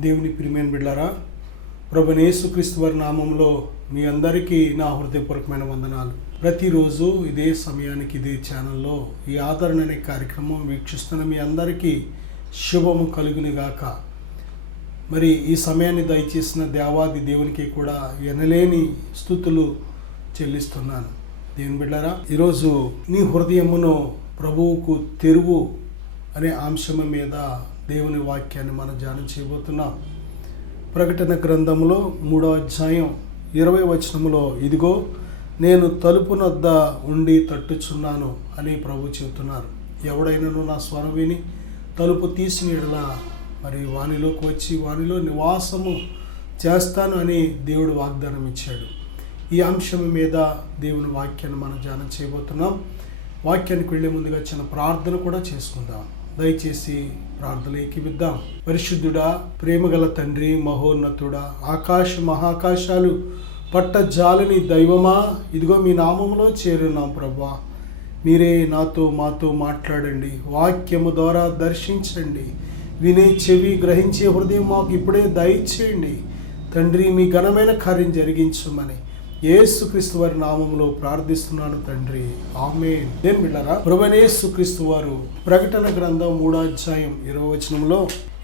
దేవుని ప్రియమైన బిడ్డలారా, ప్రభువైన యేసుక్రీస్తు వారి నామంలో మీ అందరికీ నా హృదయపూర్వకమైన వందనాలు. ప్రతిరోజు ఇదే సమయానికి ఇదే ఛానల్లో ఈ ఆదరణ అనే కార్యక్రమం వీక్షిస్తున్న మీ అందరికీ శుభము కలుగునిగాక. మరి ఈ సమయాన్ని దయచేసిన దేవాది దేవునికి కూడా ఎనలేని స్తుతులు చెల్లిస్తున్నాను. దేవుని బిడ్డలారా, ఈరోజు నీ హృదయమును ప్రభువుకు తెరువు అనే అంశం మీద దేవుని వాక్యాన్ని మనం ధ్యానం చేయబోతున్నాం. ప్రకటన గ్రంథంలో 3వ అధ్యాయం 20వ వచనములో, ఇదిగో నేను తలుపు నొద్ద ఉండి తట్టుచున్నాను అని ప్రభు చెబుతున్నారు. ఎవడైనాను నా స్వరం విని తలుపు తీసిన యెడల మరి వానిలోకి వచ్చి వానిలో నివాసము చేస్తాను అని దేవుడు వాగ్దానం ఇచ్చాడు. ఈ అంశం మీద దేవుని వాక్యాన్ని మనం ధ్యానం చేయబోతున్నాం. వాక్యానికి వెళ్ళే ముందుగా చిన్న ప్రార్థన కూడా చేసుకుందాం. దయచేసి ప్రార్థన ఏకీవిద్దాం. పరిశుద్ధుడా, ప్రేమగల తండ్రి, మహోన్నతుడా, ఆకాశ మహాకాశాలు పట్టజాలని దైవమా, ఇదిగో మీ నామములో చేరున్నాం ప్రభువా. మీరే మాతో మాట్లాడండి, వాక్యము ద్వారా దర్శించండి, వినే చెవి, గ్రహించే హృదయం మాకు ఇప్పుడే దయచేయండి తండ్రి. మీ ఘనమైన కార్యం జరిగించమని యేసుక్రీస్తు వారి నామములో ప్రార్థిస్తున్నాను తండ్రి, ఆమేన్. దేవుని బిడ్డలారా, ప్రభువైన యేసుక్రీస్తు వారు ప్రకటన గ్రంథం 3వ అధ్యాయం 20వ వచనంలో,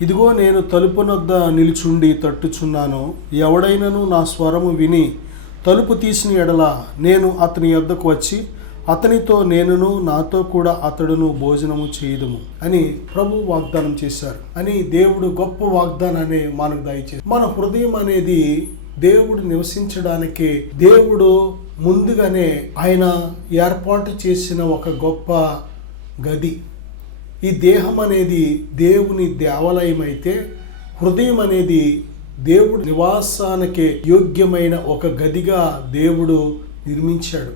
ఇదిగో నేను తలుపు నొద్ద నిలుచుండి తట్టుచున్నాను, ఎవడైనను నా స్వరము విని తలుపు తీసిన యెడల నేను అతని యొద్దకు వచ్చి అతనితో నేనును నాతో కూడా అతడును భోజనము చేయుదుము అని ప్రభు వాగ్దానం చేశారు. అని దేవుడు గొప్ప వాగ్దానాన్ని మనకు దయచేసి, మన హృదయం అనేది దేవుడు నివసించడానికి దేవుడు ముందుగానే ఆయన ఏర్పాటు చేసిన ఒక గొప్ప గది. ఈ దేహం అనేది దేవుని దేవాలయం అయితే, హృదయం అనేది దేవుడు నివాసానికి యోగ్యమైన ఒక గదిగా దేవుడు నిర్మించాడు.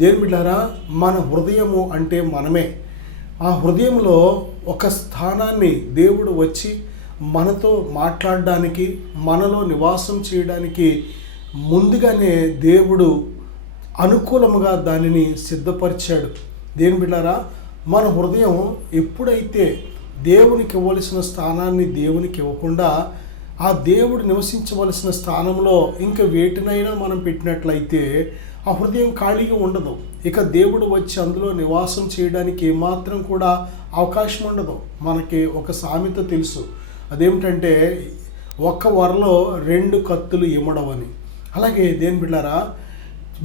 దేవుని బిడ్డలారా, మన హృదయము అంటే మనమే. ఆ హృదయంలో ఒక స్థానాన్ని దేవుడు వచ్చి మనతో మాట్లాడడానికి, మనలో నివాసం చేయడానికి ముందుగానే దేవుడు అనుకూలముగా దానిని సిద్ధపరిచాడు. దేవుని బిడ్డలారా, మన హృదయం ఎప్పుడైతే దేవునికి ఇవ్వవలసిన స్థానాన్ని దేవునికి ఇవ్వకుండా ఆ దేవుడు నివసించవలసిన స్థానంలో ఇంకా వేటినైనా మనం పెట్టినట్లయితే ఆ హృదయం ఖాళీగా ఉండదు. ఇక దేవుడు వచ్చి అందులో నివాసం చేయడానికి ఏమాత్రం కూడా అవకాశం ఉండదు. మనకి ఒక సామెత తెలుసు, అదేమిటంటే ఒక్క వరలో 2 కత్తులు ఇమ్మడవని. అలాగే దేవుని బిడ్డలారా,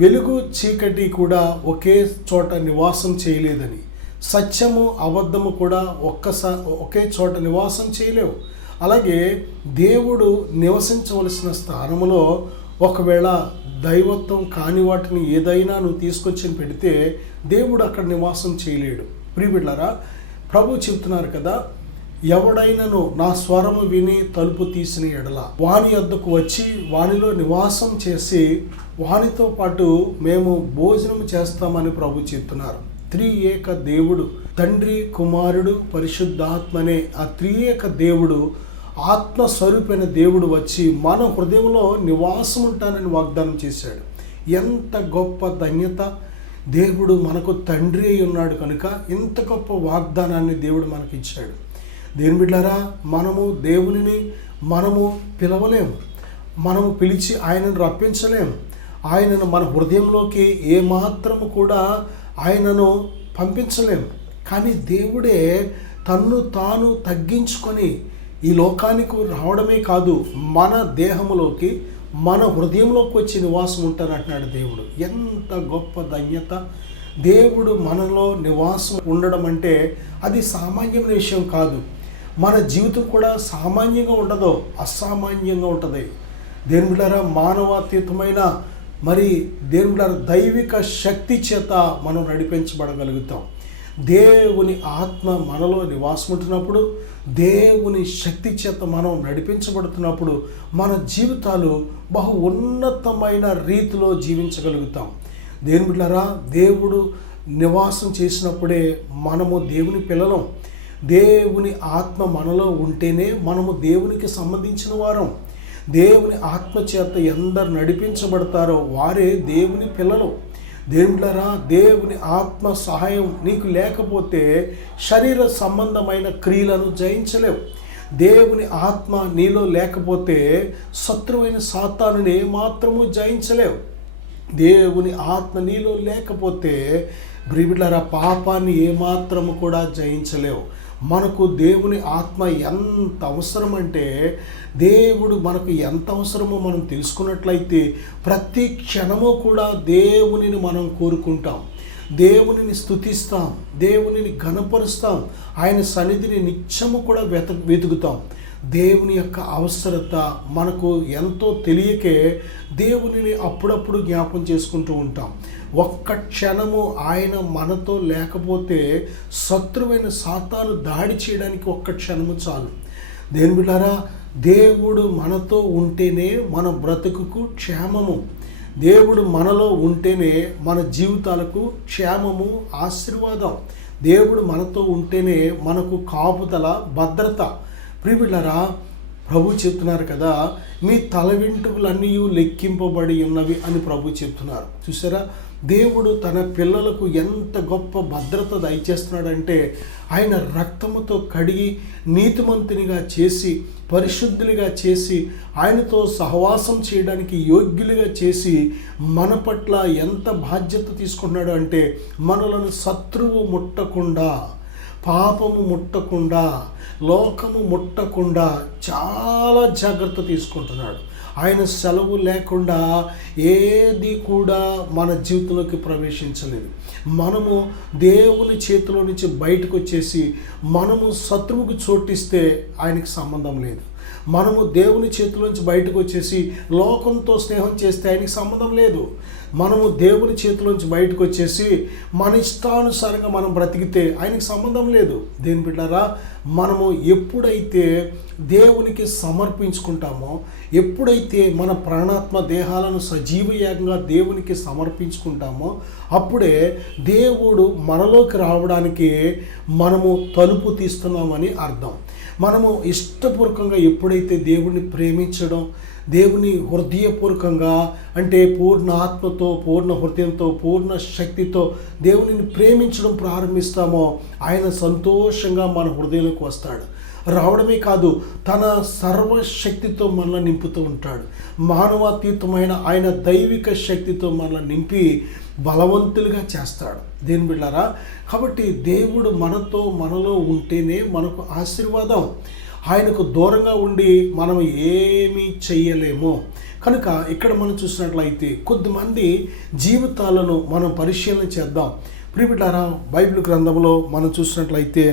వెలుగు చీకటి కూడా ఒకే చోట నివాసం చేయలేదని, సత్యము అబద్ధము కూడా ఒకే చోట నివాసం చేయలేవు. అలాగే దేవుడు నివసించవలసిన స్థానంలో ఒకవేళ దైవత్వం కాని వాటిని ఏదైనా నువ్వు తీసుకొచ్చి పెడితే దేవుడు అక్కడ నివాసం చేయలేడు. ప్రియ బిడ్డలారా, ప్రభు చెప్తున్నారు కదా, ఎవడైనను నా స్వరము విని తలుపు తీసిన యెడల వాని యొద్దకు వచ్చి వానిలో నివాసం చేసి వానితో పాటు మేము భోజనం చేస్తామని ప్రభు చెప్తున్నారు. త్రియేక దేవుడు, తండ్రి, కుమారుడు, పరిశుద్ధాత్మనే ఆ త్రియేక దేవుడు, ఆత్మస్వరూపైన దేవుడు వచ్చి మన హృదయంలో నివాసం ఉంటానని వాగ్దానం చేశాడు. ఎంత గొప్ప ధన్యత! దేవుడు మనకు తండ్రి అయి ఉన్నాడు కనుక ఇంత గొప్ప వాగ్దానాన్ని దేవుడు మనకి ఇచ్చాడు. దేవుని బిడ్డలారా, మనము దేవునిని పిలవలేము, మనము పిలిచి ఆయనను రప్పించలేము. ఆయనను మన హృదయంలోకి ఏమాత్రము కూడా ఆయనను పంపించలేము. కానీ దేవుడే తన్ను తాను తగ్గించుకొని ఈ లోకానికి రావడమే కాదు, మన దేహంలోకి, మన హృదయంలోకి వచ్చి నివాసం ఉంటానంటున్నాడు దేవుడు. ఎంత గొప్ప ధన్యత! దేవుడు మనలో నివాసం ఉండడం అంటే అది సామాన్యమైన విషయం కాదు. మన జీవితం కూడా సామాన్యంగా ఉండదు, అసామాన్యంగా ఉంటుంది. దేవుని బిడ్డలారా, మానవాతీతమైన మరి దేవుని బిడ్డలారా, దైవిక శక్తి చేత మనం నడిపించబడగలుగుతాం. దేవుని ఆత్మ మనలో నివాసం ఉంటున్నప్పుడు, దేవుని శక్తి చేత మనం నడిపించబడుతున్నప్పుడు మన జీవితాలు బహు ఉన్నతమైన రీతిలో జీవించగలుగుతాం. దేవుని బిడ్డలారా, దేవుడు నివాసం చేసినప్పుడే మనము దేవుని పిల్లలం. దేవుని ఆత్మ మనలో ఉంటేనే మనము దేవునికి సంబంధించిన వారం. దేవుని ఆత్మ చేత ఎందరు నడిపించబడతారో వారే దేవుని పిల్లలు. దేవుళ్ళరా, దేవుని ఆత్మ సహాయం నీకు లేకపోతే శరీర సంబంధమైన క్రియలను జయించలేవు. దేవుని ఆత్మ నీలో లేకపోతే శత్రువైన సాతానుని ఏమాత్రము జయించలేవు. దేవుని ఆత్మ నీలో లేకపోతే ప్రియబిడ్డలారా పాపాన్ని ఏమాత్రము కూడా జయించలేవు. మనకు దేవుని ఆత్మ ఎంత అవసరం అంటే, దేవుడు మనకు ఎంత అవసరమో మనం తెలుసుకున్నట్లయితే ప్రతి క్షణము కూడా దేవునిని మనం కోరుకుంటాం, దేవునిని స్తుతిస్తాం, దేవునిని ఘనపరుస్తాం, ఆయన సన్నిధిని నిత్యము కూడా వెతుకుతాం. దేవుని యొక్క అవసరత మనకు ఎంతో తెలియకే దేవునిని అప్పుడప్పుడు జ్ఞాపం చేసుకుంటూ ఉంటాం. ఒక్క క్షణము ఆయన మనతో లేకపోతే శత్రువైన సాతాను దాడి చేయడానికి ఒక్క క్షణము చాలు. దేవుని బిడ్డలారా, దేవుడు మనతో ఉంటేనే మన బ్రతుకుకు క్షేమము. దేవుడు మనలో ఉంటేనే మన జీవితాలకు క్షేమము, ఆశీర్వాదం. దేవుడు మనతో ఉంటేనే మనకు కాపుదల, భద్రత. ప్రియబిడ్డలారా, ప్రభు చెప్తున్నారు కదా, మీ తల వెంట్రుకలన్నీ లెక్కింపబడి ఉన్నవి అని ప్రభు చెప్తున్నారు. చూసారా, దేవుడు తన పిల్లలకు ఎంత గొప్ప భద్రత దయచేస్తున్నాడంటే, ఆయన రక్తముతో కడిగి నీతిమంతునిగా చేసి, పరిశుద్ధులుగా చేసి, ఆయనతో సహవాసం చేయడానికి యోగ్యులుగా చేసి మన పట్ల ఎంత బాధ్యత తీసుకున్నాడు అంటే, మనలను శత్రువు ముట్టకుండా, పాపము ముట్టకుండా, లోకము ముట్టకుండా చాలా జాగ్రత్త తీసుకుంటున్నాడు. ఆయన సెలవు లేకుండా ఏది కూడా మన జీవితంలోకి ప్రవేశించలేదు. మనము దేవుని చేతిలో నుంచి బయటకు వచ్చేసి మనము శత్రువుకు చోటిస్తే ఆయనకి సంబంధం లేదు. మనము దేవుని చేతిలోంచి బయటకు వచ్చేసి లోకంతో స్నేహం చేస్తే ఆయనకి సంబంధం లేదు. మనము దేవుని చేతిలోంచి బయటకు వచ్చేసి మన ఇష్టానుసారంగా మనం బ్రతికితే ఆయనకి సంబంధం లేదు. దేని బిడ్డారా, మనము ఎప్పుడైతే దేవునికి సమర్పించుకుంటామో, ఎప్పుడైతే మన ప్రాణాత్మ దేహాలను సజీవయాగంగా దేవునికి సమర్పించుకుంటామో, అప్పుడే దేవుడు మనలోకి రావడానికి మనము తలుపు తీస్తున్నామని అర్థం. మనము ఇష్టపూర్వకంగా ఎప్పుడైతే దేవుణ్ణి ప్రేమించడం, దేవుని హృదయపూర్వకంగా అంటే పూర్ణ ఆత్మతో, పూర్ణ హృదయంతో, పూర్ణ శక్తితో దేవునిని ప్రేమించడం ప్రారంభిస్తామో, ఆయన సంతోషంగా మన హృదయంలోకి వస్తాడు. రావడమే కాదు, తన సర్వశక్తితో మనల్ని నింపుతూ ఉంటాడు. మానవాతీతమైన ఆయన దైవిక శక్తితో మనల్ని నింపి బలవంతులుగా చేస్తాడు. దేని బిడ్డారా, కాబట్టి దేవుడు మనలో ఉంటేనే మనకు ఆశీర్వాదం. ఆయనకు దూరంగా ఉండి మనం ఏమీ చెయ్యలేము. కనుక ఇక్కడ మనం చూసినట్లయితే కొద్దిమంది జీవితాలను మనం పరిశీలన చేద్దాం. ప్రియబిడ్డారా, బైబిల్ గ్రంథంలో మనం చూసినట్లయితే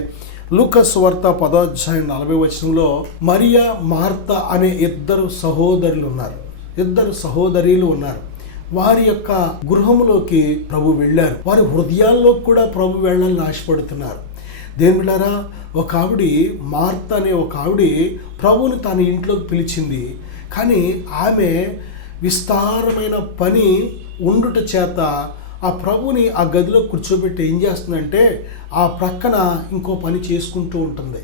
లూకా సువార్త 10వ అధ్యాయం 40వ వచనంలో మరియా, మార్తా అనే ఇద్దరు సహోదరీలు ఉన్నారు. వారి యొక్క గృహంలోకి ప్రభు వెళ్ళారు. వారి హృదయాల్లో కూడా ప్రభు వెళ్ళాలని ఆశపడుతున్నారు. దేవులారా, ఒక ఆవిడ, మార్తా అనే ఒక ఆవిడ ప్రభువుని తన ఇంట్లోకి పిలిచింది. కానీ ఆమె విస్తారమైన పని ఉండుట చేత ఆ ప్రభుని ఆ గదిలో కూర్చోబెట్టి ఏం చేస్తుందంటే, ఆ ప్రక్కన ఇంకో పని చేసుకుంటూ ఉంటుంది.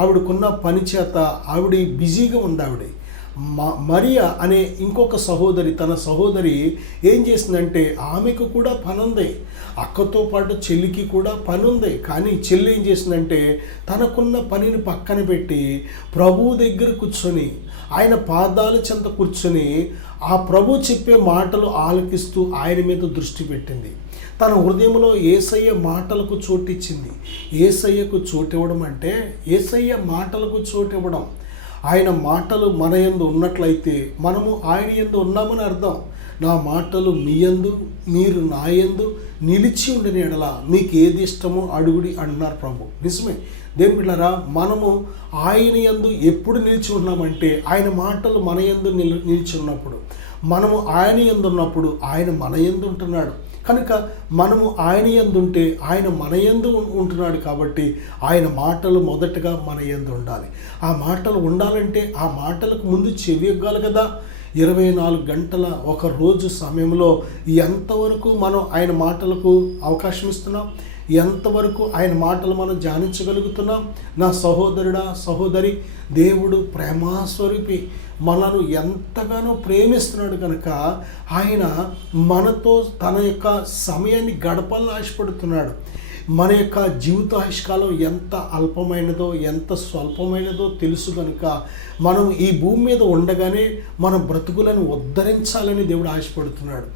ఆవిడకున్న పని చేత ఆవిడ బిజీగా ఉంది. మరియా అనే ఇంకొక సహోదరి, తన సహోదరి ఏం చేసిందంటే, ఆమెకు కూడా పని ఉంది, అక్కతో పాటు చెల్లికి కూడా పని ఉంది. కానీ చెల్లి ఏం చేసిందంటే, తనకున్న పనిని పక్కన పెట్టి ప్రభువు దగ్గర కూర్చొని, ఆయన పాదాల చెంత కూర్చొని ఆ ప్రభు చెప్పే మాటలు ఆలకిస్తూ ఆయన మీద దృష్టి పెట్టింది. తన హృదయంలో యేసయ్య మాటలకు చోటిచ్చింది. యేసయ్యకు చోటివ్వడం అంటే యేసయ్య మాటలకు చోటివ్వడం. ఆయన మాటలు మన యందు ఉన్నట్లయితే మనము ఆయన యందు ఉన్నామని అర్థం. నా మాటలు మీ యందు, మీరు నా యందు నిలిచి ఉండని ఎడల మీకు ఏది ఇష్టమో అడుగుడి అన్నారు ప్రభు. నిజమే. దేని బిడ్డలారా, మనము ఆయన యందు ఎప్పుడు నిలిచి ఉన్నామంటే, ఆయన మాటలు మన యందు నిలిచి ఉన్నప్పుడు, మనము ఆయన యందు ఉన్నప్పుడు ఆయన మన యందు ఉంటున్నాడు. కనుక మనము ఆయన యందు ఉంటే ఆయన మన యందు ఉంటున్నాడు. కాబట్టి ఆయన మాటలు మొదటగా మన యందు ఉండాలి. ఆ మాటలు ఉండాలంటే ఆ మాటలకు ముందు చెవి ఎగ్గాలి కదా. 24 గంటల ఒక రోజు సమయంలో ఎంతవరకు మనం ఆయన మాటలకు అవకాశం ఇస్తున్నాం? ఎంతవరకు ఆయన మాటలు మనం ధ్యానించగలుగుతున్నాం? నా సహోదరుడా, సహోదరి, దేవుడు ప్రేమాస్వరూపి, మనను ఎంతగానో ప్రేమిస్తున్నాడు. కనుక ఆయన మనతో తన యొక్క సమయాన్ని గడపాలని ఆశపడుతున్నాడు. మన యొక్క జీవితాయుష్కాలం ఎంత అల్పమైనదో ఎంత స్వల్పమైనదో తెలుసు కనుక మనం ఈ భూమి మీద ఉండగానే మన బ్రతుకులను ఉద్ధరించాలని దేవుడు ఆశపడుతున్నాడు.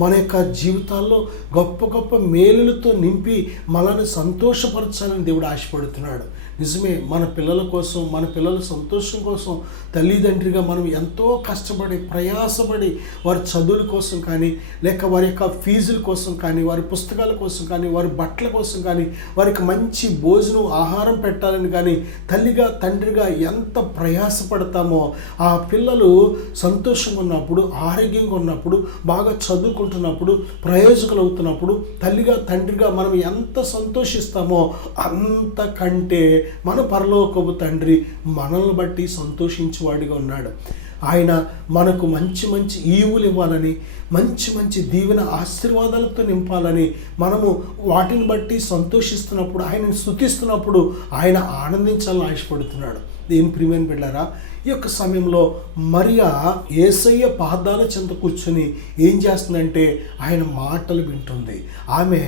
మన యొక్క జీవితాల్లో గొప్ప గొప్ప మేలులతో నింపి మనల్ని సంతోషపరచాలని దేవుడు ఆశపడుతున్నాడు. నిజమే, మన పిల్లల కోసం, మన పిల్లల సంతోషం కోసం తల్లిదండ్రిగా మనం ఎంతో కష్టపడి ప్రయాసపడి వారి చదువుల కోసం కానీ, లేక వారి యొక్క ఫీజుల కోసం కానీ, వారి పుస్తకాల కోసం కానీ, వారి బట్టల కోసం కానీ, వారికి మంచి భోజనం ఆహారం పెట్టాలని కానీ తల్లిగా తండ్రిగా ఎంత ప్రయాసపడతామో ఆ పిల్లలు సంతోషంగా ఉన్నప్పుడు, ఆరోగ్యంగా ఉన్నప్పుడు, బాగా చదువుకుంటున్నప్పుడు, ప్రయోజకులు అవుతున్నప్పుడు తల్లిగా తండ్రిగా మనం ఎంత సంతోషిస్తామో అంతకంటే మన పరలోకపు తండ్రి మనల్ని బట్టి సంతోషించేవాడిగా ఉన్నాడు. ఆయన మనకు మంచి మంచి ఈవులు ఇవ్వాలని, మంచి మంచి దీవెన ఆశీర్వాదాలతో నింపాలని మనము వాటిని బట్టి సంతోషిస్తున్నప్పుడు, ఆయనను స్తుతిస్తున్నప్పుడు ఆయన ఆనందించాలని ఆశపడుతున్నాడు. దేని ప్రియమైన బిడ్డలారా, ఈ యొక్క సమయంలో మరియా యేసయ్య పాదాల చెంత కూర్చొని ఏం చేస్తుందంటే ఆయన మాటలు వింటుంది. ఆమె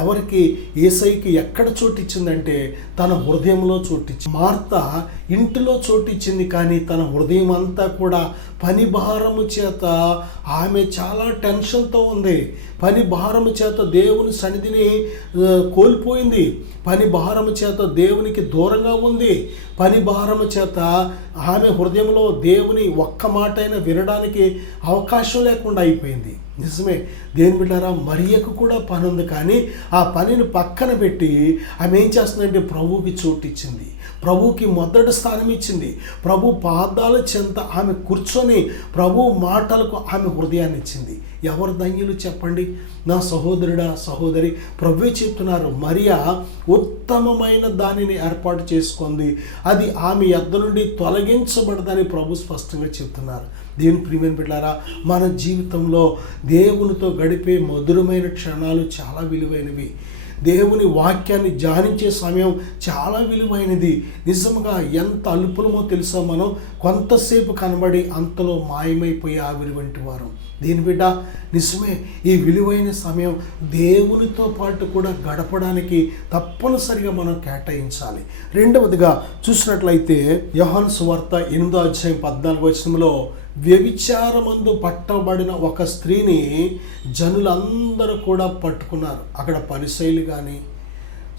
ఎవరికి, యేసయ్యకి ఎక్కడ చోటు ఇచ్చిందంటే తన హృదయంలో చోటు ఇచ్చింది. మార్త ఇంటిలో చోటు ఇచ్చింది, కానీ తన హృదయం అంతా కూడా పని భారము చేత ఆమె చాలా టెన్షన్తో ఉంది. పని భారము చేత దేవుని సన్నిధిని కోల్పోయింది. పని భారము చేత దేవునికి దూరంగా ఉంది. పని భారము చేత ఆమె హృదయంలో దేవుని ఒక్క మాట అయినా వినడానికి అవకాశం లేకుండా అయిపోయింది. నిజమే, దేని బిడ్డారా, మరియకు కూడా పని ఉంది, కానీ ఆ పనిని పక్కన పెట్టి ఆమె ఏం చేస్తుందంటే ప్రభువుకి చోటు ఇచ్చింది, ప్రభువుకి మొదటి స్థానం ఇచ్చింది. ప్రభు పాదాల చెంత ఆమె కూర్చొని ప్రభు మాటలకు ఆమె హృదయాన్ని ఇచ్చింది. ఎవరు ధన్యులు చెప్పండి? నా సహోదరుడా, సహోదరి, ప్రభువే చెప్తున్నారు, మరియా ఉత్తమమైన దానిని ఏర్పాటు చేసుకుంది, అది ఆమె యొద్ద నుండి తొలగించబడదని ప్రభు స్పష్టంగా చెప్తున్నారు. దేవుని ప్రియమైన బిడ్డలారా, మన జీవితంలో దేవునితో గడిపే మధురమైన క్షణాలు చాలా విలువైనవి. దేవుని వాక్యాన్ని ధ్యానించే సమయం చాలా విలువైనది. నిజంగా ఎంత అల్పులమో తెలుసా మనం? కొంతసేపు కనబడి అంతలో మాయమైపోయి ఆవిరి వంటి వారం. దీని బిడ్డ, నిజమే, ఈ విలువైన సమయం దేవునితో పాటు కూడా గడపడానికి తప్పనిసరిగా మనం కేటాయించాలి. రెండవదిగా చూసినట్లయితే యోహాను సువార్త 8వ అధ్యాయం 14వ వచనంలో వ్యభిచారమందు పట్టబడిన ఒక స్త్రీని జనులందరూ కూడా పట్టుకున్నారు. అక్కడ పరిసయ్యులు కానీ,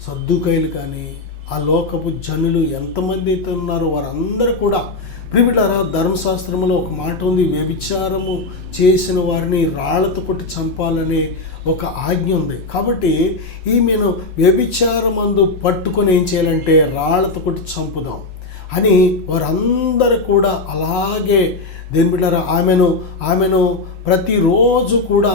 సద్దూకయ్యులు కానీ, ఆ లోకపు జనులు ఎంతమంది అయితే ఉన్నారో వారందరూ కూడా, ప్రియబిడ్డలారా, ధర్మశాస్త్రంలో ఒక మాట ఉంది, వ్యభిచారము చేసిన వారిని రాళ్లతో కొట్టి చంపాలనే ఒక ఆజ్ఞ ఉంది. కాబట్టి ఈమెను వ్యభిచారమందు పట్టుకొని ఏం చేయాలంటే రాళ్లతో కొట్టి చంపుదాం అని వారందరూ కూడా అలాగే దేని బిడ్డలారా ఆమెను ప్రతిరోజు కూడా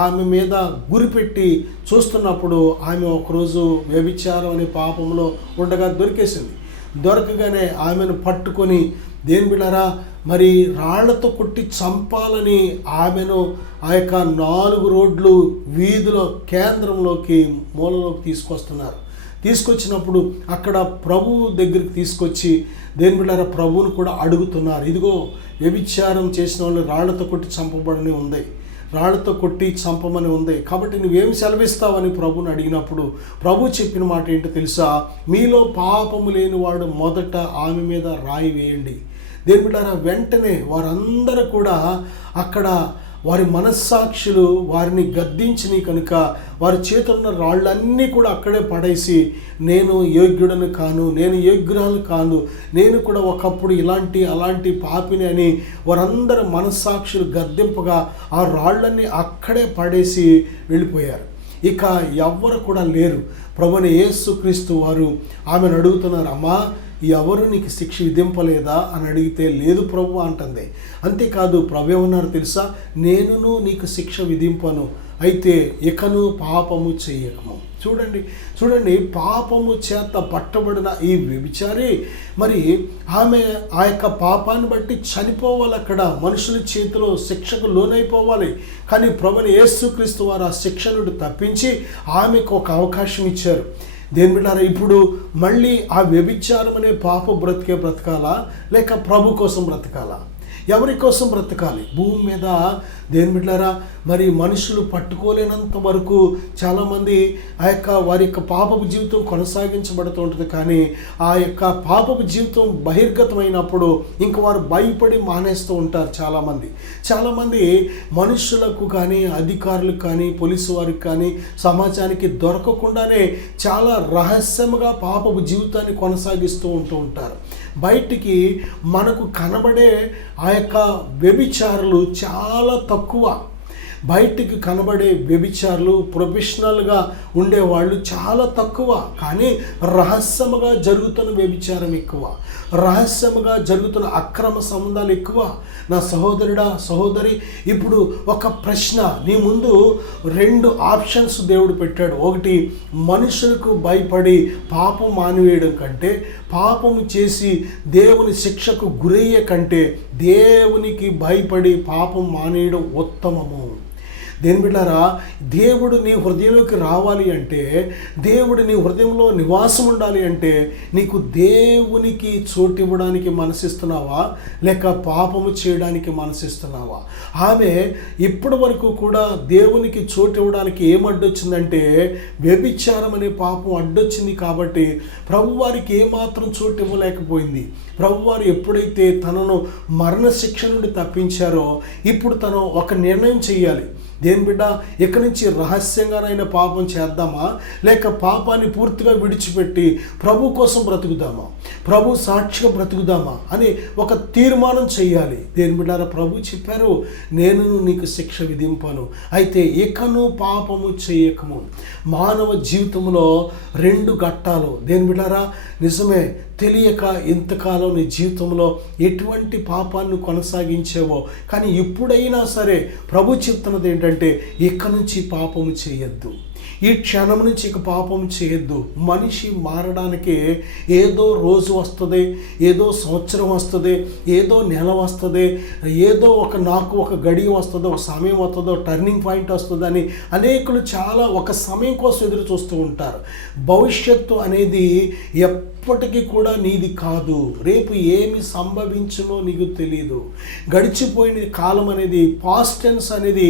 ఆమె మీద గురిపెట్టి చూస్తున్నప్పుడు ఆమె ఒకరోజు వ్యభిచారం అనే పాపంలో ఉండగా దొరకగానే ఆమెను పట్టుకొని దేని బిడ్డలారా మరి రాళ్లతో కొట్టి చంపాలని ఆమెను ఆ యొక్క 4 రోడ్లు వీధుల కేంద్రంలోకి మూలలోకి తీసుకొచ్చినప్పుడు అక్కడ ప్రభువు దగ్గరికి తీసుకొచ్చి దేని బిడ్డలారా ప్రభువును కూడా అడుగుతున్నారు. ఇదిగో వ్యభిచారం చేసిన వాళ్ళు రాళ్లతో కొట్టి చంపబడని ఉంది, రాళ్లతో కొట్టి చంపమని ఉంది, కాబట్టి నువ్వేమి సెలవిస్తావని ప్రభుని అడిగినప్పుడు ప్రభు చెప్పిన మాట ఏంటో తెలుసా? మీలో పాపము లేనివాడు మొదట ఆమె మీద రాయి వేయండి. దేని బిడ్డలారా, వెంటనే వారందరూ కూడా అక్కడ వారి మనస్సాక్షులు వారిని గద్దించినాయి కనుక వారి చేతుల్లో ఉన్న రాళ్ళన్నీ కూడా అక్కడే పడేసి, నేను యోగ్యుడను కాను, నేను యోగ్యురాలు కాను, నేను కూడా ఒకప్పుడు అలాంటి పాపిని అని వారందరూ మనస్సాక్షులు గద్దింపగా ఆ రాళ్ళన్నీ అక్కడే పడేసి వెళ్ళిపోయారు. ఇక ఎవ్వరు కూడా లేరు. ప్రభువైన యేసుక్రీస్తు వారు ఆమెను అడుగుతున్నారు, అమ్మా ఎవరు నీకు శిక్ష విధింపలేదా అని అడిగితే లేదు ప్రభు అంటుంది. అంతేకాదు ప్రభు ఏమన్నారు తెలుసా? నేనును నీకు శిక్ష విధింపను, అయితే ఇకను పాపము చెయ్యకము. చూడండి, పాపము చేత పట్టబడిన ఈ వ్యభిచారి మరి ఆమె ఆ యొక్క పాపాన్ని బట్టి చనిపోవాలి, అక్కడ మనుషుల చేతిలో శిక్షకు లోనైపోవాలి. కానీ ప్రభువైన యేసుక్రీస్తు వారు ఆ శిక్ష నుండి తప్పించి ఆమెకు ఒక అవకాశం ఇచ్చారు. దేని బిడ్డారా, ఇప్పుడు మళ్ళీ ఆ వ్యభిచారం అనే పాప బ్రతకాలా లేక ప్రభు కోసం బ్రతకాలా? ఎవరి కోసం బ్రతకాలి? భూమి మీద దేని బిడ్డలారా, మరి మనుషులు పట్టుకోలేనంత వరకు చాలామంది వారి యొక్క పాపపు జీవితం కొనసాగించబడుతూ ఉంటుంది. కానీ ఆ యొక్క పాపపు జీవితం బహిర్గతమైనప్పుడు ఇంక వారు భయపడి మానేస్తూ ఉంటారు. చాలామంది మనుషులకు కానీ, అధికారులకు కానీ, పోలీసు వారికి కానీ, సమాజానికి దొరకకుండానే చాలా రహస్యంగా పాపపు జీవితాన్ని కొనసాగిస్తూ ఉంటారు. బయటికి మనకు కనబడే ఆ యొక్క వ్యభిచారులు చాలా తక్కువ. బయటికి కనబడే వ్యభిచారులు, ప్రొఫెషనల్గా ఉండేవాళ్ళు చాలా తక్కువ. కానీ రహస్యముగా జరుగుతున్న వ్యభిచారం ఎక్కువ, రహస్యముగా జరుగుతున్న అక్రమ సంబంధాలు ఎక్కువ. నా సహోదరుడా, సహోదరి, ఇప్పుడు ఒక ప్రశ్న నీ ముందు, 2 ఆప్షన్స్ దేవుడు పెట్టాడు. ఒకటి, మనుషులకు భయపడి పాపం మానివేయడం కంటే, పాపము చేసి దేవుని శిక్షకు గురయ్యే కంటే దేవునికి భయపడి పాపం మానేయడం ఉత్తమము. దేని బిడ్డారా, దేవుడు నీ హృదయంలోకి రావాలి అంటే, దేవుడు నీ హృదయంలో నివాసం ఉండాలి అంటే, నీకు దేవునికి చోటు ఇవ్వడానికి మనసిస్తున్నావా లేక పాపము చేయడానికి మనసిస్తున్నావా? ఆమె ఇప్పటి వరకు కూడా దేవునికి చోటు ఇవ్వడానికి ఏమడ్డొచ్చిందంటే, వ్యభిచారం అనే పాపం అడ్డొచ్చింది. కాబట్టి ప్రభువారికి ఏమాత్రం చోటు ఇవ్వలేకపోయింది. ప్రభువారు ఎప్పుడైతే తనను మరణశిక్ష నుండి తప్పించారో, ఇప్పుడు తను ఒక నిర్ణయం చేయాలి. దేని బిడ్డ, ఇక్కడి నుంచి రహస్యంగానైనా పాపం చేద్దామా లేక పాపాన్ని పూర్తిగా విడిచిపెట్టి ప్రభు కోసం బ్రతుకుదామా, ప్రభు సాక్షిగా బ్రతుకుదామా అని ఒక తీర్మానం చేయాలి. దేని బిడ్డారా, ప్రభు చెప్పారు, నేను నీకు శిక్ష విధింపను, అయితే ఇకను పాపము చేయకము. మానవ జీవితంలో 2 ఘట్టాలు. దేని బిడ్డారా, నిజమే, తెలియక ఇంతకాలం నీ జీవితంలో ఎటువంటి పాపాన్ని కొనసాగించేవో, కానీ ఎప్పుడైనా సరే ప్రభు చెప్తున్నది ఏంటంటే, ఇక నుంచి పాపము చేయొద్దు, ఈ క్షణం నుంచి ఇక పాపం చేయొద్దు. మనిషి మారడానికి ఏదో రోజు వస్తుంది, ఏదో సంవత్సరం వస్తుంది, ఏదో నెల వస్తుంది, ఏదో నాకు ఒక గడియ వస్తుందో, ఒక సమయం వస్తుందో, టర్నింగ్ పాయింట్ వస్తుంది అని అనేకులు చాలా ఒక సమయం కోసం ఎదురు చూస్తూ ఉంటారు. భవిష్యత్తు అనేది ఎప్పటికీ కూడా నీది కాదు. రేపు ఏమి సంభవించునో నీకు తెలియదు. గడిచిపోయిన కాలం అనేది, పాస్ట్ టెన్స్ అనేది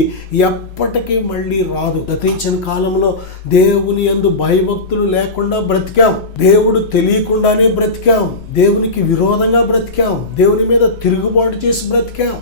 ఎప్పటికీ మళ్ళీ రాదు. గతించిన కాలంలో దేవుని యందు భయభక్తులు లేకుండా బ్రతికాం, దేవుడు తెలియకుండానే బ్రతికాం, దేవునికి విరోధంగా బ్రతికాం, దేవుని మీద తిరుగుబాటు చేసి బ్రతికాం.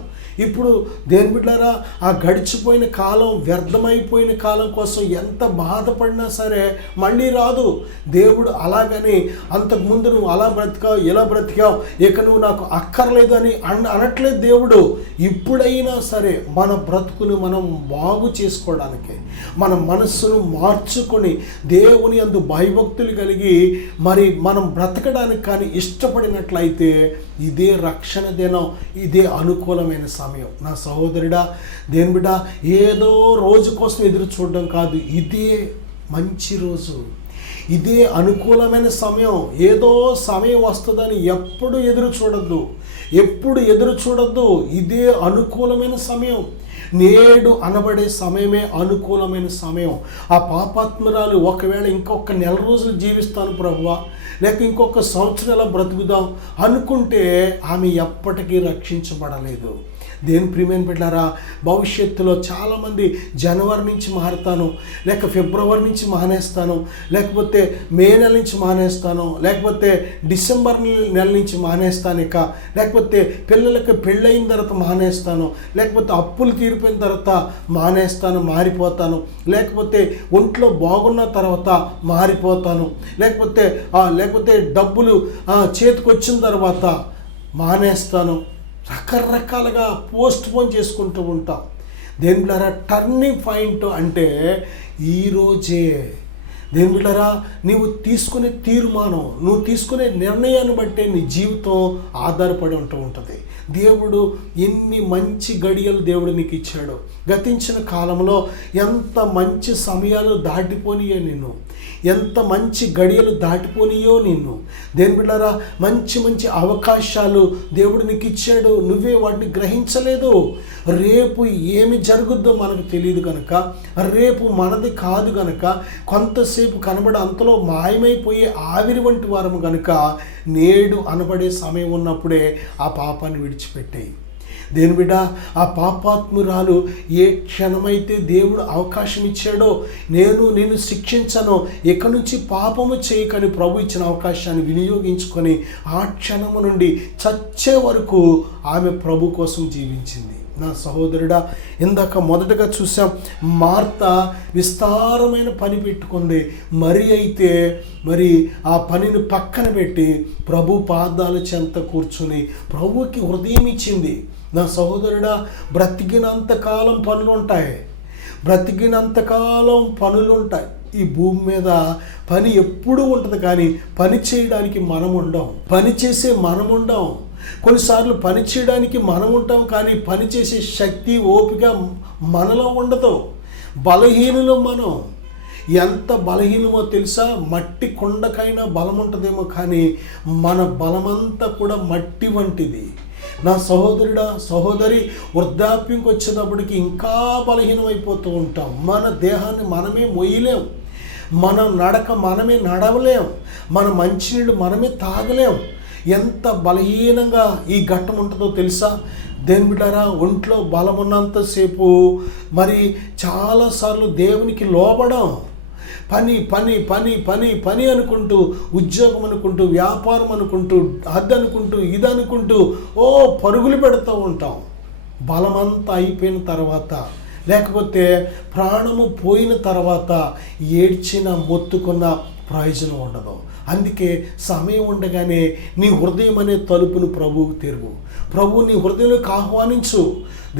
ఇప్పుడు దేని బిడ్డారా, ఆ గడిచిపోయిన కాలం, వ్యర్థమైపోయిన కాలం కోసం ఎంత బాధపడినా సరే మళ్ళీ రాదు. దేవుడు అలాగని అంతకుముందు నువ్వు అలా బ్రతికావు, ఇలా బ్రతికావు, ఇక నువ్వు నాకు అక్కర్లేదు అని అనట్లేదు దేవుడు. ఇప్పుడైనా సరే మన బ్రతుకును మనం బాగు చేసుకోవడానికి, మన మనస్సును మార్చుకొని దేవుని యందు భయభక్తులు కలిగి మరి మనం బ్రతకడానికి కానీ ఇష్టపడినట్లయితే ఇదే రక్షణ దినం, ఇదే అనుకూలమైన సమయం. నా సహోదరుడా, దేని బిడ్డ, ఏదో రోజు కోసం ఎదురు చూడడం కాదు, ఇదే మంచి రోజు, ఇదే అనుకూలమైన సమయం. ఏదో సమయం వస్తుందని ఎప్పుడు ఎదురు చూడొద్దు, ఇదే అనుకూలమైన సమయం. నేడు అనబడే సమయమే అనుకూలమైన సమయం. ఆ పాపాత్మురాలు ఒకవేళ ఇంకొక నెల రోజులు జీవిస్తాను ప్రభువా, లేక ఇంకొక సంవత్సరం ఎలా బ్రతుకుదాం అనుకుంటే ఆమె ఎప్పటికీ రక్షించబడలేదు. దేని ప్రియమైన బిడ్డారా, భవిష్యత్తులో చాలామంది జనవరి నుంచి మారుతాను, లేక ఫిబ్రవరి నుంచి మానేస్తాను, లేకపోతే మే నెల నుంచి మానేస్తాను, లేకపోతే డిసెంబర్ నెల నుంచి మానేస్తాను, లేకపోతే పిల్లలకి పెళ్ళయిన తర్వాత మానేస్తాను, లేకపోతే అప్పులు తీరిపోయిన తర్వాత మారిపోతాను, లేకపోతే ఒంట్లో బాగున్న తర్వాత మారిపోతాను, లేకపోతే డబ్బులు చేతికి వచ్చిన తర్వాత మానేస్తాను. రకరకాలుగా పోస్ట్ పోన్ చేసుకుంటూ ఉంటాం. దేని బిడ్డారా, టర్నింగ్ పాయింట్ అంటే ఈరోజే. దేని బిడ్డారా, నీవు తీసుకునే తీర్మానం, నువ్వు తీసుకునే నిర్ణయాన్ని బట్టే నీ జీవితం ఆధారపడి ఉంటుంది. దేవుడు ఎన్ని మంచి గడియలు దేవుడు నీకు ఇచ్చాడు. గతించిన కాలంలో ఎంత మంచి సమయాలు దాటిపోనియో నిన్ను, ఎంత మంచి గడియలు దాటిపోనియో నిన్ను. దేని బిడ్డారా, మంచి మంచి అవకాశాలు దేవుడు నీకు ఇచ్చాడు, నువ్వే వాటిని గ్రహించలేదు. రేపు ఏమి జరుగుద్దో మనకు తెలియదు కనుక, రేపు మనది కాదు కనుక, కొంతసేపు కనబడే అంతలో మాయమైపోయే ఆవిరి వంటి వారము కనుక, నేడు అనబడే సమయం ఉన్నప్పుడే ఆ పాపాన్ని విడిచిపెట్టాయి. దేని బిడ్డ, ఆ పాపాత్మురాలు ఏ క్షణమైతే దేవుడు అవకాశం ఇచ్చాడో, నేను నిన్ను శిక్షించను, ఇక నుంచి పాపము చేయకని ప్రభు ఇచ్చిన అవకాశాన్ని వినియోగించుకొని ఆ క్షణము నుండి చచ్చే వరకు ఆమె ప్రభు కోసం జీవించింది. నా సహోదరుడా, ఇందాక మొదటగా చూసాం, మార్త విస్తారమైన పని పెట్టుకుంది. మరి అయితే మరి ఆ పనిని పక్కన పెట్టి ప్రభు పాదాల చెంత కూర్చుని ప్రభువుకి హృదయం ఇచ్చింది. నా సహోదరుడా, బ్రతికినంతకాలం పనులుంటాయి, బ్రతికినంతకాలం పనులుంటాయి. ఈ భూమి మీద పని ఎప్పుడూ ఉంటుంది, కానీ పని చేయడానికి మనం ఉండం, పని చేసే మనం ఉండం. కొన్నిసార్లు పని చేయడానికి మనం ఉంటాం, కానీ పని చేసే శక్తి, ఓపిక మనలో ఉండదు. బలహీనులు మనం. ఎంత బలహీనమో తెలుసా? మట్టి కొండకైనా బలం ఉంటుందేమో, కానీ మన బలమంతా కూడా మట్టి వంటిది. నా సహోదరుడా, సహోదరి, వృద్ధాప్యంకి వచ్చేటప్పటికి ఇంకా బలహీనమైపోతూ ఉంటాం. మన దేహాన్ని మనమే మొయ్యలేం, మన నడక మనమే నడవలేం, మన మంచినీళ్ళు మనమే తాగలేం. ఎంత బలహీనంగా ఈ ఘట్టం ఉంటుందో తెలుసా? దేని బిడ్డారా, ఒంట్లో బలం ఉన్నంతసేపు మరి చాలాసార్లు దేవునికి లోబడం. పని పని పని పని పని అనుకుంటూ, ఉద్యోగం అనుకుంటూ, వ్యాపారం అనుకుంటూ, అది అనుకుంటూ, ఇది అనుకుంటూ పరుగులు పెడుతూ ఉంటాం. బలమంతా అయిపోయిన తర్వాత, లేకపోతే ప్రాణము పోయిన తర్వాత ఏడ్చిన మొత్తుకున్న ప్రయోజనం ఉండదు. అందుకే సమయం ఉండగానే నీ హృదయం అనే తలుపును ప్రభువుకు తెరువు. ప్రభు నీ హృదయంలోకి ఆహ్వానించు.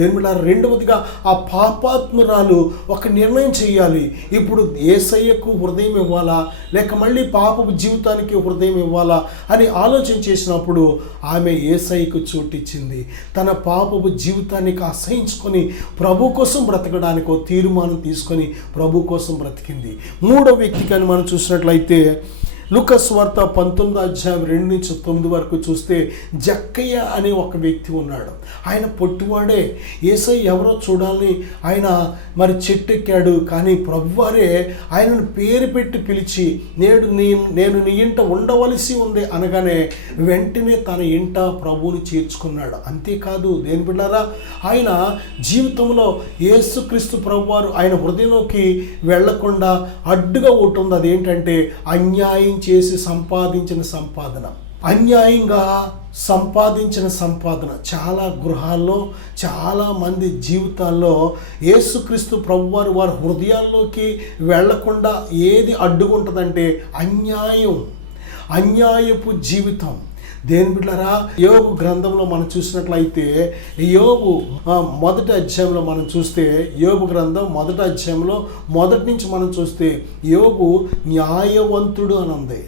దేవుడా, రెండవదిగా ఆ పాపాత్మురాలు ఒక నిర్ణయం చేయాలి. ఇప్పుడు యేసయ్యకు హృదయం ఇవ్వాలా, లేక మళ్ళీ పాపపు జీవితానికి హృదయం ఇవ్వాలా అని ఆలోచన చేసినప్పుడు ఆమె యేసయ్యకు చోటిచ్చింది. తన పాపపు జీవితానికి అసహించుకొని ప్రభు కోసం బ్రతకడానికి తీర్మానం తీసుకొని ప్రభు కోసం బ్రతికింది. మూడో వ్యక్తి కానీ మనం చూసినట్లయితే లూకా సువార్త 19:2-9 వరకు చూస్తే జక్కయ్య అనే ఒక వ్యక్తి ఉన్నాడు. ఆయన పొట్టివాడే. యేసయ్య ఎవరో చూడాలని ఆయన మరి చెట్టెక్కాడు, కానీ ప్రభువారే ఆయనను పేరు పెట్టి పిలిచి నేను నీ ఇంట ఉండవలసి ఉంది అనగానే వెంటనే తన ఇంట ప్రభువుని చేర్చుకున్నాడు. అంతేకాదు దేని బిడ్డారా, ఆయన జీవితంలో యేసుక్రీస్తు ప్రభువారు ఆయన హృదయంలోకి వెళ్లకుండా అడ్డుగా ఉంటుంది. అదేంటంటే అన్యాయం చేసి సంపాదించిన సంపాదన, అన్యాయంగా సంపాదించిన సంపాదన. చాలా గృహాల్లో, చాలామంది జీవితాల్లో యేసుక్రీస్తు ప్రభువారు వారి హృదయాల్లోకి వెళ్లకుండా ఏది అడ్డుకుంటుందంటే అన్యాయం, అన్యాయపు జీవితం. దేని బిడ్డలారా, యోబు గ్రంథంలో మనం చూసినట్లయితే, యోబు మొదటి అధ్యాయంలో మనం చూస్తే, యోబు గ్రంథం మొదటి అధ్యాయంలో మొదటి నుంచి మనం చూస్తే యోబు న్యాయవంతుడు అని ఉంది.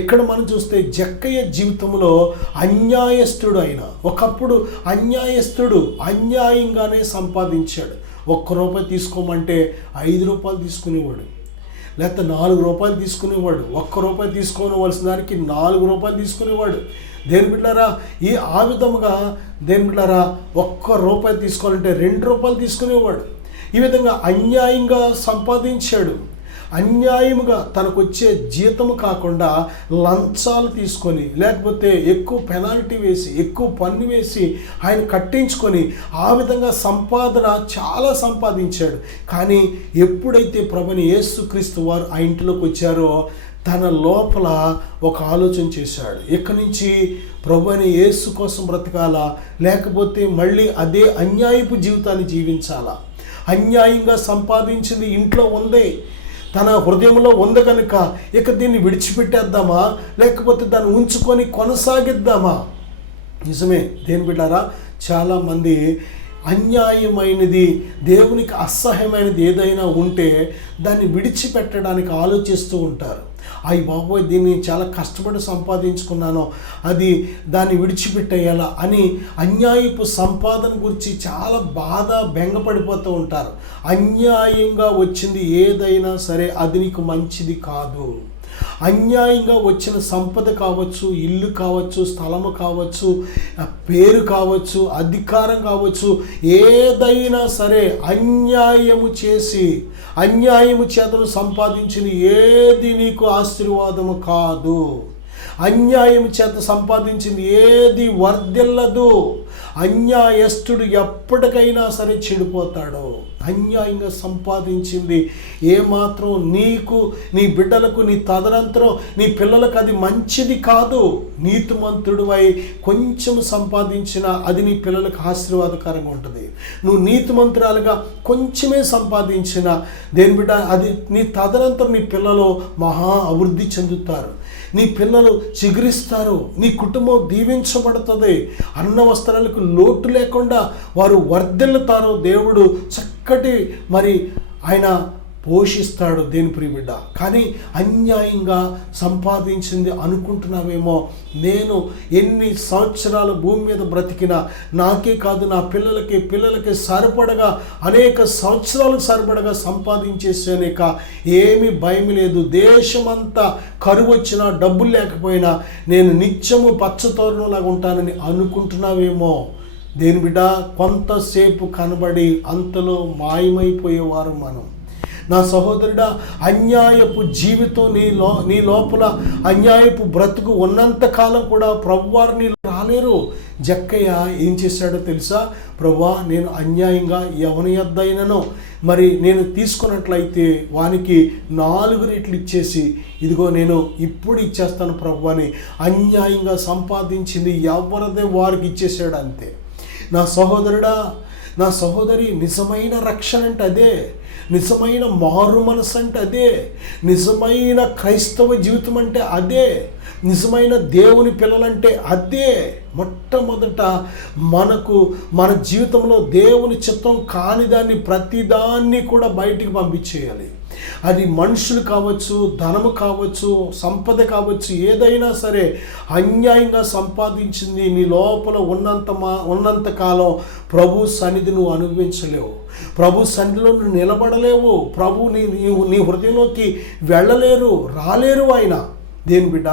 ఇక్కడ మనం చూస్తే జక్కయ్య జీవితంలో అన్యాయస్తుడు. ఆయన ఒకప్పుడు అన్యాయస్తుడు, అన్యాయంగానే సంపాదించాడు. ₹1 తీసుకోమంటే ₹5 తీసుకునేవాడు, లేకపోతే ₹4 తీసుకునేవాడు. ₹1 తీసుకోవలసిన దానికి ₹4 తీసుకునేవాడు. దేని బిడ్డారా, ఆ విధముగా దేని బిడ్డారా, ₹1 తీసుకోవాలంటే ₹2 తీసుకునేవాడు. ఈ విధంగా అన్యాయంగా సంపాదించాడు. అన్యాయముగా తనకు వచ్చే జీతము కాకుండా లంచాలు తీసుకొని, లేకపోతే ఎక్కువ పెనాల్టీ వేసి, ఎక్కువ పన్ను వేసి ఆయన కట్టించుకొని ఆ విధంగా సంపాదన చాలా సంపాదించాడు. కానీ ఎప్పుడైతే ప్రభుని యేసుక్రీస్తు వారు ఆ ఇంటిలోకి వచ్చారో తన లోపల ఒక ఆలోచన చేశాడు. ఇక్కడి నుంచి ప్రభుని యేసు కోసం బ్రతకాలా, లేకపోతే మళ్ళీ అదే అన్యాయపు జీవితాన్ని జీవించాలా? అన్యాయంగా సంపాదించింది ఇంట్లో ఉంది, తన హృదయంలో ఉంది కనుక ఇక దీన్ని విడిచిపెట్టేద్దామా, లేకపోతే దాన్ని ఉంచుకొని కొనసాగిద్దామా? నిజమే దేని బిడ్డారా, చాలామంది అన్యాయమైనది, దేవునికి అసహ్యమైనది ఏదైనా ఉంటే దాన్ని విడిచిపెట్టడానికి ఆలోచిస్తూ ఉంటారు. అయ్యి బాబోయ్, దీన్ని చాలా కష్టపడి సంపాదించుకున్నాను, దాన్ని విడిచిపెట్టేయాలా అని అన్యాయపు సంపాదన గురించి చాలా బాధ బెంగపడిపోతూ ఉంటారు. అన్యాయంగా వచ్చింది ఏదైనా సరే అది నీకు మంచిది కాదు. అన్యాయంగా వచ్చిన సంపద కావచ్చు, ఇల్లు కావచ్చు, స్థలము కావచ్చు, పేరు కావచ్చు, అధికారం కావచ్చు, ఏదైనా సరే అన్యాయము చేసి అన్యాయము చేతను సంపాదించిన ఏది నీకు ఆశీర్వాదము కాదు. అన్యాయం చేత సంపాదించింది ఏది వర్ధిల్లదు. అన్యాయస్తుడు ఎప్పటికైనా సరే చెడిపోతాడు. అన్యాయంగా సంపాదించింది ఏమాత్రం నీకు, నీ బిడ్డలకు, నీ తదనంతరం నీ పిల్లలకు అది మంచిది కాదు. నీతిమంతుడివై కొంచెం సంపాదించినా అది నీ పిల్లలకు ఆశీర్వాదకరంగా ఉంటుంది. నువ్వు నీతిమంతురాలుగా కొంచెమే సంపాదించినా దేని బిడ్డ అది నీ తదనంతరం నీ పిల్లలు మహా అభివృద్ధి చెందుతారు. నీ పిల్లలు చిగురిస్తారు. నీ కుటుంబం దీవించబడుతుంది. అన్న వస్త్రాలకు లోటు లేకుండా వారు వర్ధిల్లుతారు. దేవుడు చక్కటి ఆయన పోషిస్తాడు దేని ప్రియబిడ్డ. కానీ అన్యాయంగా సంపాదించింది అనుకుంటున్నావేమో. నేను ఎన్ని సంవత్సరాలు భూమి మీద బ్రతికినా నాకే కాదు నా పిల్లలకి సరిపడగా అనేక సంవత్సరాలకు సరిపడగా సంపాదించేసానేక ఏమీ భయం లేదు. దేశమంతా కరువు వచ్చినా డబ్బులు లేకపోయినా నేను నిత్యము పచ్చతోరణంలాగా ఉంటానని అనుకుంటున్నావేమో. దేని బిడ్డ, కొంతసేపు కనబడి అంతలో మాయమైపోయేవారు మనం. నా సహోదరుడా, అన్యాయపు జీవితం నీ లోపల అన్యాయపు బ్రతుకు ఉన్నంతకాలం కూడా ప్రభువారిని రాలేరు. జక్కయ్య ఏం చేశాడో తెలుసా? ప్రభువా, నేను అన్యాయంగా ఎవని యొద్దైనను నేను తీసుకున్నట్లయితే వానికి 4 రెట్లు ఇచ్చేసి ఇదిగో నేను ఇప్పుడు ఇచ్చేస్తాను ప్రభువా అని అన్యాయంగా సంపాదించింది ఎవరిదే వారికి ఇచ్చేసాడు అంతే. నా సహోదరుడా, నా సహోదరి, నిజమైన రక్షణ అంటే అదే. నిజమైన మారు మనసు అంటే అదే. నిజమైన క్రైస్తవ జీవితం అంటే అదే. నిజమైన దేవుని పిల్లలంటే అదే. మొట్టమొదట మన జీవితంలో దేవుని చిత్తం కాని దాన్ని ప్రతిదాన్ని కూడా బయటికి పంపించేయాలి. అది మనుషులు కావచ్చు, ధనము కావచ్చు, సంపద కావచ్చు, ఏదైనా సరే అన్యాయంగా సంపాదించింది నీ లోపల ఉన్నంత కాలం ప్రభు సన్నిధి నువ్వు అనుభవించలేవు. ప్రభు సన్నిధిలో నువ్వు నిలబడలేవు. ప్రభు నీ హృదయంలోకి రాలేరు ఆయన. దేని బిడ్డ,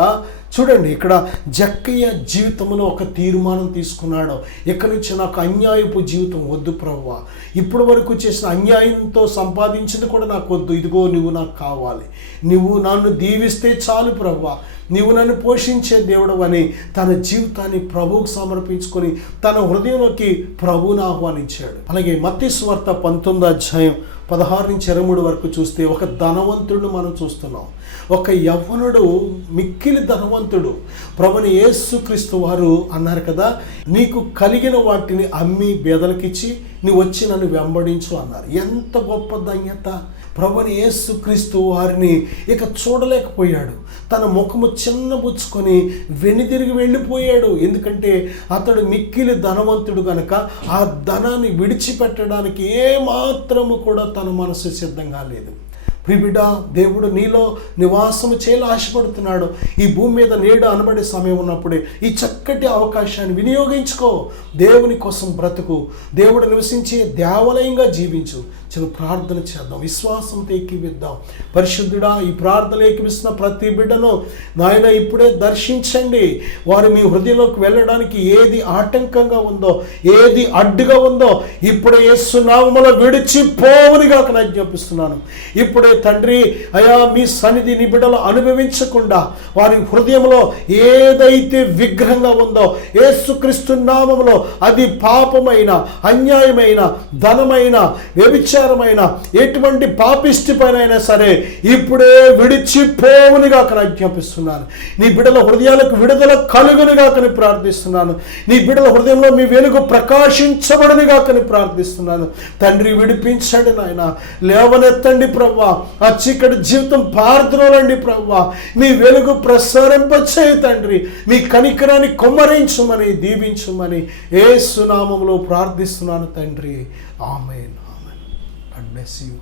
చూడండి, ఇక్కడ జక్కయ్య జీవితంలో ఒక తీర్మానం తీసుకున్నాడు. ఇక్కడి నుంచి నాకు అన్యాయపు జీవితం వద్దు ప్రభువా, ఇప్పటి వరకు చేసిన అన్యాయంతో సంపాదించింది కూడా నాకు వద్దు. ఇదిగో నువ్వు నాకు కావాలి, నువ్వు నన్ను దీవిస్తే చాలు ప్రభువా, నీవు నన్ను పోషించే దేవుడు అని తన జీవితాన్ని ప్రభువుకు సమర్పించుకొని తన హృదయంలోకి ప్రభువును ఆహ్వానించాడు. అలాగే మత్తయి సువార్త 19:16-23 వరకు చూస్తే ఒక ధనవంతుడిని మనం చూస్తున్నాం. ఒక యవ్వనుడు మిక్కిలి ధనవంతుడు. ప్రభుని యేసుక్రీస్తు వారు అన్నారు కదా, నీకు కలిగిన వాటిని అమ్మి బేదలకిచ్చి నీవు వచ్చి నన్ను వెంబడించు అన్నారు. ఎంత గొప్ప ధన్యత! ప్రభుని యేసుక్రీస్తు వారిని ఇక చూడలేకపోయాడు. తన ముఖము చిన్నబుచ్చుకొని వెనుదిరిగి వెళ్ళిపోయాడు. ఎందుకంటే అతడు మిక్కిలి ధనవంతుడు కనుక ఆ ధనాన్ని విడిచిపెట్టడానికి ఏమాత్రము కూడా తన మనసు సిద్ధంగా లేదు. ప్రియబిడ్డ, దేవుడు నీలో నివాసము చేయాలని ఆశపడుతున్నాడు. ఈ భూమి మీద నేడు అనబడే సమయం ఉన్నప్పుడే ఈ చక్కటి అవకాశాన్ని వినియోగించుకో. దేవుని కోసం బ్రతుకు. దేవుడు నివసించే దేవాలయంగా జీవించు. చిన్న ప్రార్థన చేద్దాం, విశ్వాసంతో ఏకీవిద్దాం. పరిశుద్ధుడా, ఈ ప్రార్థన ఏకీవిస్తున్న ప్రతి బిడ్డను నాయన ఇప్పుడే దర్శించండి. వారు మీ హృదయంలోకి వెళ్ళడానికి ఏది ఆటంకంగా ఉందో, ఏది అడ్డుగా ఉందో ఇప్పుడే యేసు నామములో విడిచిపోవునిగా ఆజ్ఞాపిస్తున్నాను. ఇప్పుడే తండ్రి అయా, మీ సన్నిధి నీ బిడ్డలు అనుభవించకుండా వారి హృదయంలో ఏదైతే విగ్రహంగా ఉందో యేసుక్రీస్తు నామములో అది పాపమైన, అన్యాయమైన, ధనమైన, వ్యభిచారమైన, ఎటువంటి పాపిష్టి పైన సరే ఇప్పుడే విడిచిపోవునిగా ఆజ్ఞాపిస్తున్నాను. నీ బిడ్డల హృదయాలకు విడుదల కలుగునిగా ప్రార్థిస్తున్నాను. నీ బిడ్డల హృదయంలో మీ వెలుగు ప్రకాశించబడునిగా ప్రార్థిస్తున్నాను. తండ్రి, విడిపించండి నాయన, లేవనెత్తండి ప్రభువా. ఆ చీకటి జీవితం పారద్రోలండి ప్రభువా. మీ వెలుగు ప్రసరింపచేయి తండ్రి. మీ కనికరాన్ని కుమ్మరించుమని, దీవించుమని యేసు నామములో ప్రార్థిస్తున్నాను తండ్రి. ఆమేన్. God bless you.